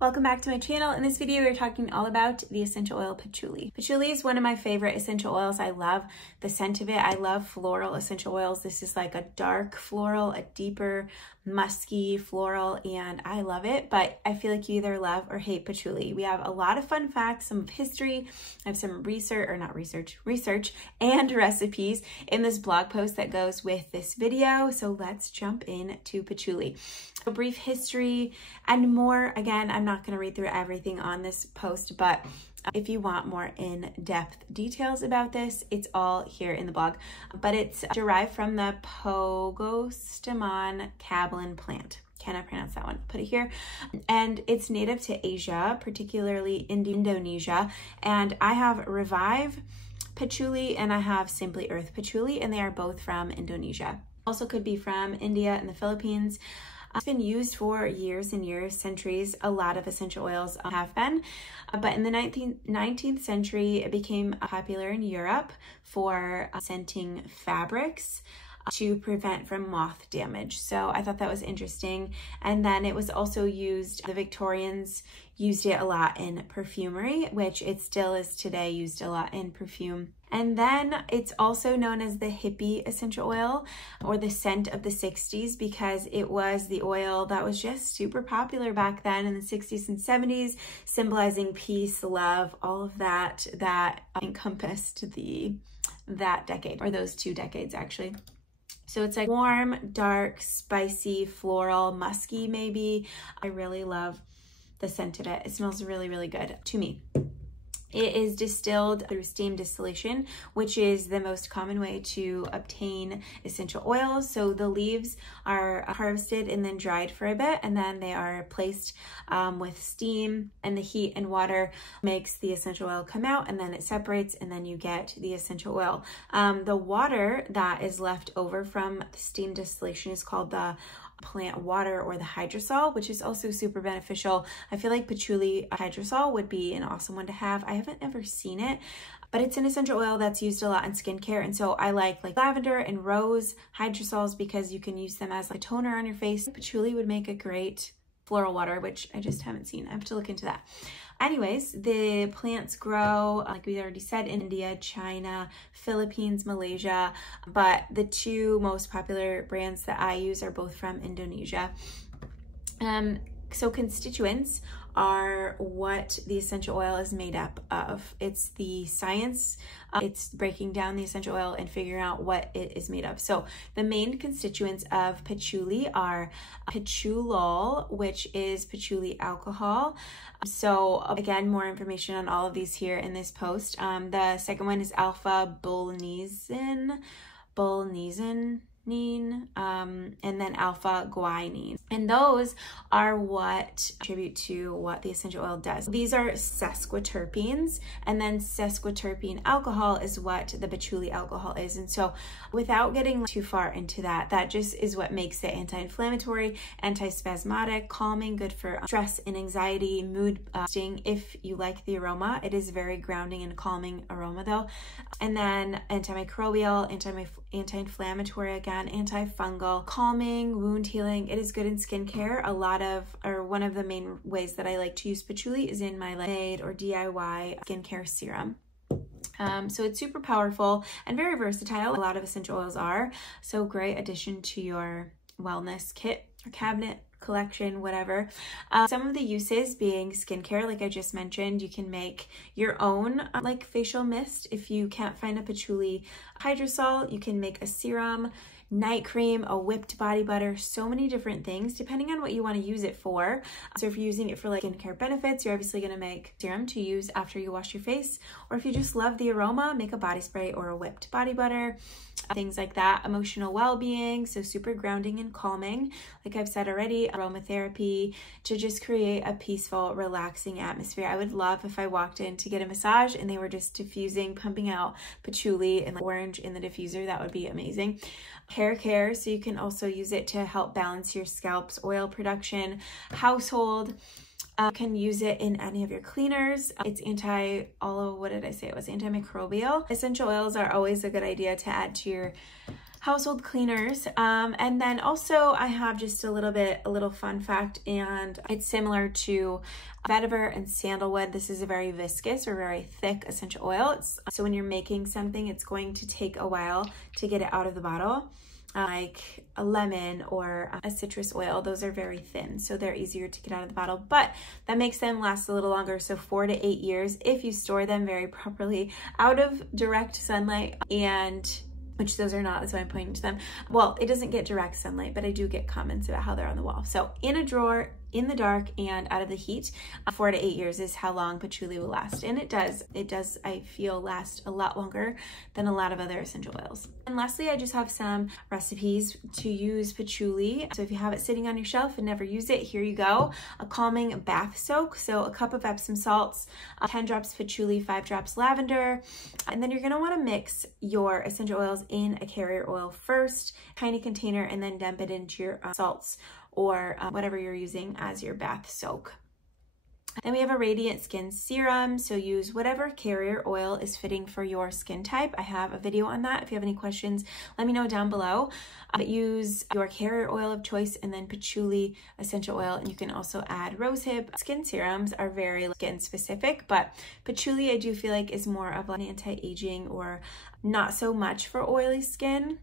Welcome back to my channel. In this video, we're talking all about the essential oil patchouli. Patchouli is one of my favorite essential oils. I love the scent of it. I love floral essential oils. This is like a dark floral, a deeper musky floral, and I love it, but I feel like you either love or hate patchouli. We have a lot of fun facts, some history. I have some research and recipes in this blog post that goes with this video. So let's jump into patchouli. A brief history and more. Again, I'm not going to read through everything on this post, but if you want more in-depth details about this, it's all here in the blog. But it's derived from the Pogostemon cablin plant. Cannot pronounce that one. Put it here. And it's native to Asia, particularly Indonesia. And I have Revive patchouli and I have Simply Earth patchouli, and they are both from Indonesia. Also could be from India and the Philippines. It's been used for years and years, centuries. A lot of essential oils have been, but in the 19th century, it became popular in Europe for scenting fabrics to prevent from moth damage. So I thought that was interesting. And then it was also used, the Victorians used it a lot in perfumery, which it still is today, used a lot in perfume. And then it's also known as the hippie essential oil, or the scent of the 60s, because it was the oil that was just super popular back then in the 60s and 70s, symbolizing peace, love, all of that encompassed that decade, or those 2 decades actually. So it's like warm, dark, spicy, floral, musky maybe. I really love the scent of it. It smells really, really good to me. It is distilled through steam distillation, which is the most common way to obtain essential oils. So the leaves are harvested and then dried for a bit, and then they are placed with steam, and the heat and water makes the essential oil come out, and then it separates, and then you get the essential oil. The water that is left over from steam distillation is called the plant water, or the hydrosol, which is also super beneficial. I feel like patchouli hydrosol would be an awesome one to have. I haven't ever seen it, but it's an essential oil that's used a lot in skincare, and so I like lavender and rose hydrosols because you can use them as a toner on your face. Patchouli would make a great floral water, which I just haven't seen. I have to look into that. Anyways, the plants grow, like we already said, in India, China, Philippines, Malaysia, but the 2 most popular brands that I use are both from Indonesia. So constituents are what the essential oil is made up of. It's the science, it's breaking down the essential oil and figuring out what it is made of. So the main constituents of patchouli are patchoulol, which is patchouli alcohol. So again, more information on all of these here in this post. The second one is alpha bulnesin, and then alpha guanine. And those are what contribute to what the essential oil does. These are sesquiterpenes, and then sesquiterpene alcohol is what the patchouli alcohol is. And so without getting too far into that, that just is what makes it anti-inflammatory, anti-spasmodic, calming, good for stress and anxiety, mood boosting. If you like the aroma, it is very grounding and calming aroma though. And then antimicrobial, anti-inflammatory, again, antifungal, calming, wound healing. It is good in skincare. One of the main ways that I like to use patchouli is in my made or DIY skincare serum. So it's super powerful and very versatile. A lot of essential oils are. So great addition to your wellness kit or cabinet, collection, whatever. Some of the uses being skincare, like I just mentioned, you can make your own like facial mist. If you can't find a patchouli hydrosol, you can make a serum, night cream, a whipped body butter, so many different things depending on what you want to use it for. So if you're using it for like skincare benefits, you're obviously going to make serum to use after you wash your face, or if you just love the aroma, make a body spray or a whipped body butter, things like that. Emotional well-being, so super grounding and calming, like I've said already. Aromatherapy, to just create a peaceful, relaxing atmosphere. I would love if I walked in to get a massage and they were just diffusing, pumping out patchouli and like orange in the diffuser. That would be amazing. Hair care, so you can also use it to help balance your scalp's oil production. Household, you can use it in any of your cleaners. It's antimicrobial. Essential oils are always a good idea to add to your household cleaners. And then also I have just a little fun fact, and it's similar to vetiver and sandalwood. This is a very viscous or very thick essential oil. So when you're making something, it's going to take a while to get it out of the bottle. Like a lemon or a citrus oil, those are very thin, so they're easier to get out of the bottle, but that makes them last a little longer, so 4 to 8 years if you store them very properly out of direct sunlight, and which those are not, that's why I'm pointing to them. Well, it doesn't get direct sunlight, but I do get comments about how they're on the wall. So in a drawer, in the dark, and out of the heat, 4 to 8 years is how long patchouli will last. And it does, I feel, last a lot longer than a lot of other essential oils. And lastly, I just have some recipes to use patchouli. So if you have it sitting on your shelf and never use it, here you go. A calming bath soak. So a cup of Epsom salts, 10 drops patchouli, 5 drops lavender. And then you're gonna wanna mix your essential oils in a carrier oil first, tiny container, and then dump it into your salts or whatever you're using as your bath soak. Then we have a radiant skin serum, so use whatever carrier oil is fitting for your skin type. I have a video on that. If you have any questions, let me know down below. Use your carrier oil of choice and then patchouli essential oil, and you can also add rosehip. Skin serums are very skin specific, but patchouli I do feel like is more of an anti-aging or not so much for oily skin.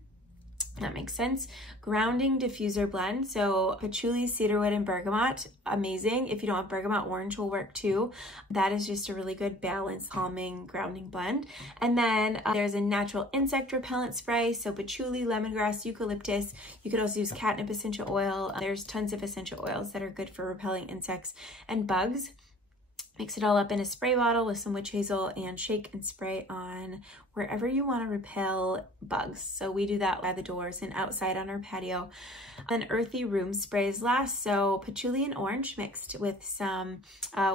That makes sense. Grounding diffuser blend. So patchouli, cedarwood, and bergamot. Amazing. If you don't have bergamot, orange will work too. That is just a really good balanced, calming, grounding blend. And then there's a natural insect repellent spray. So patchouli, lemongrass, eucalyptus. You could also use catnip essential oil. There's tons of essential oils that are good for repelling insects and bugs. Mix it all up in a spray bottle with some witch hazel and shake and spray on wherever you want to repel bugs. So we do that by the doors and outside on our patio. Then earthy room sprays last. So patchouli and orange mixed with some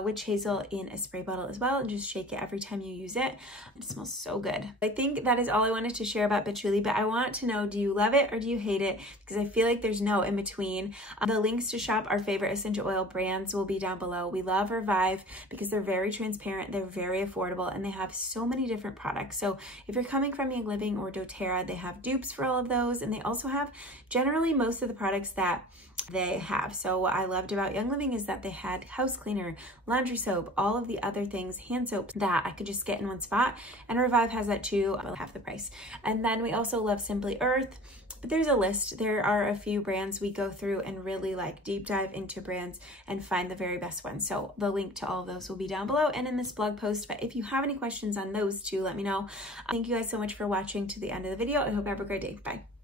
witch hazel in a spray bottle as well, and just shake it every time you use it. It smells so good. I think that is all I wanted to share about patchouli, but I want to know, do you love it or do you hate it? Because I feel like there's no in between. The links to shop our favorite essential oil brands will be down below. We love Revive because they're very transparent, they're very affordable, and they have so many different products. So if you're coming from Young Living or doTERRA, they have dupes for all of those, and they also have generally most of the products that they have. So what I loved about Young Living is that they had house cleaner, laundry soap, all of the other things, hand soaps that I could just get in one spot, and Revive has that too, half the price. And then we also love Simply Earth, but there's a list. There are a few brands we go through and really like deep dive into brands and find the very best ones. So the link to all of those will be down below and in this blog post. But if you have any questions on those two, let me know. Thank you guys so much for watching to the end of the video. I hope you have a great day. Bye.